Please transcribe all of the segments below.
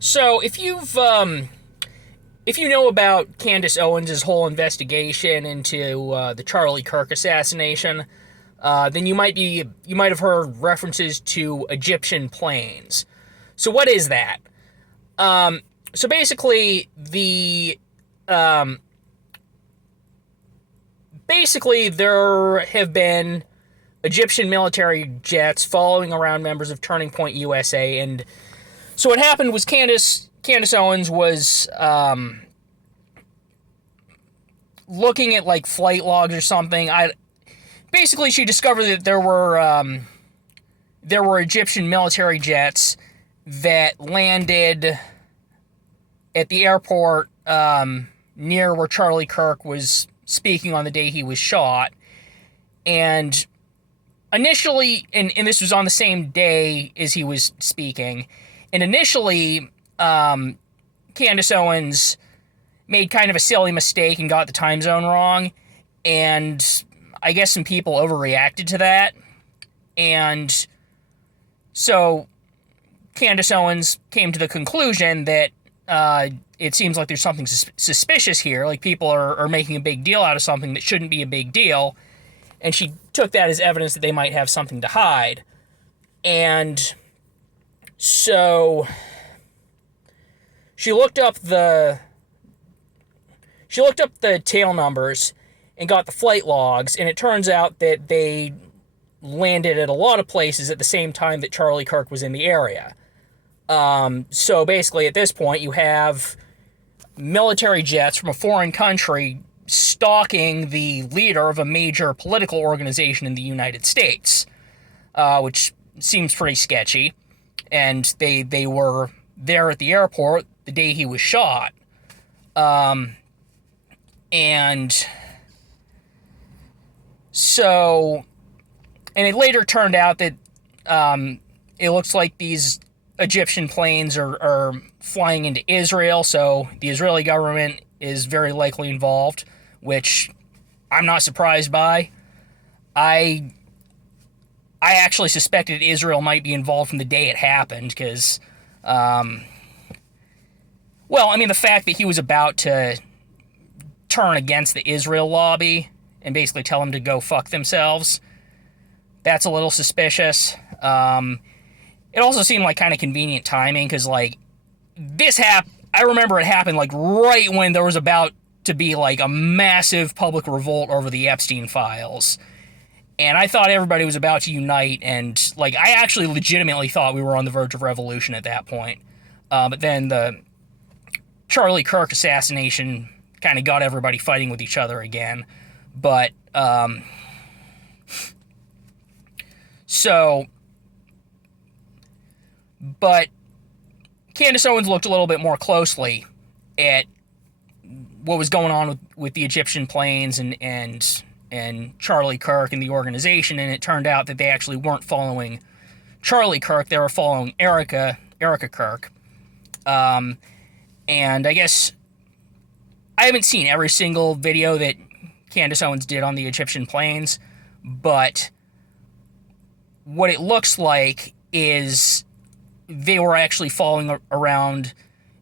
So if you know about Candace Owens' whole investigation into the Charlie Kirk assassination, then you might have heard references to Egyptian planes. So what is that? So basically um, there have been Egyptian military jets following around members of Turning Point USA, and so what happened was Candace Owens was looking at like flight logs or something. I basically she discovered that there were Egyptian military jets that landed at the airport near where Charlie Kirk was speaking on the day he was shot. And initially, and this was on the same day as he was speaking, and initially, Candace Owens made kind of a silly mistake and got the time zone wrong, and I guess some people overreacted to that, and so Candace Owens came to the conclusion that it seems like there's something suspicious here, like people are making a big deal out of something that shouldn't be a big deal, and she took that as evidence that they might have something to hide. And so she looked up the tail numbers and got the flight logs, and it turns out that they landed at a lot of places at the same time that Charlie Kirk was in the area. So basically at this point you have military jets from a foreign country stalking the leader of a major political organization in the United States, which seems pretty sketchy. And they were there at the airport the day he was shot. And so, and it later turned out that it looks like these Egyptian planes are flying into Israel, so the Israeli government is very likely involved, which I'm not surprised by. I actually suspected Israel might be involved from the day it happened, because, well, I mean, the fact that he was about to turn against the Israel lobby and basically tell them to go fuck themselves, that's a little suspicious. It also seemed like kind of convenient timing, because, like, I remember it happened, like, right when there was about to be, like, a massive public revolt over the Epstein files. And I thought everybody was about to unite, and, like, I actually legitimately thought we were on the verge of revolution at that point. But then the Charlie Kirk assassination kind of got everybody fighting with each other again. But, but Candace Owens looked a little bit more closely at what was going on with the Egyptian planes and Charlie Kirk and the organization, and it turned out that they actually weren't following Charlie Kirk, they were following Erica Kirk. And I guess I haven't seen every single video that Candace Owens did on the Egyptian planes, but what it looks like is they were actually following around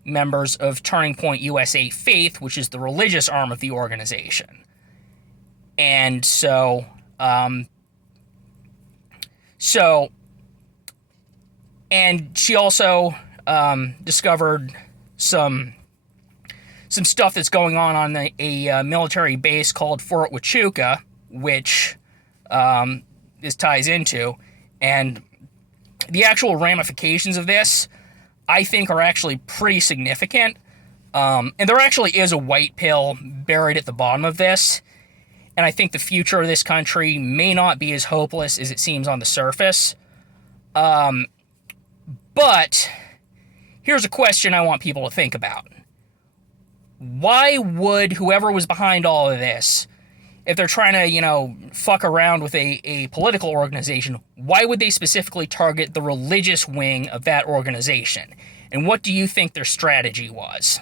members of Turning Point USA Faith, which is the religious arm of the organization. And so, and she also discovered some stuff that's going on a military base called Fort Huachuca, which this ties into, and the actual ramifications of this, I think, are actually pretty significant. And there actually is a white pill buried at the bottom of this, and I think the future of this country may not be as hopeless as it seems on the surface. But here's a question I want people to think about. Why would whoever was behind all of this, if they're trying to, fuck around with a political organization, why would they specifically target the religious wing of that organization? And what do you think their strategy was?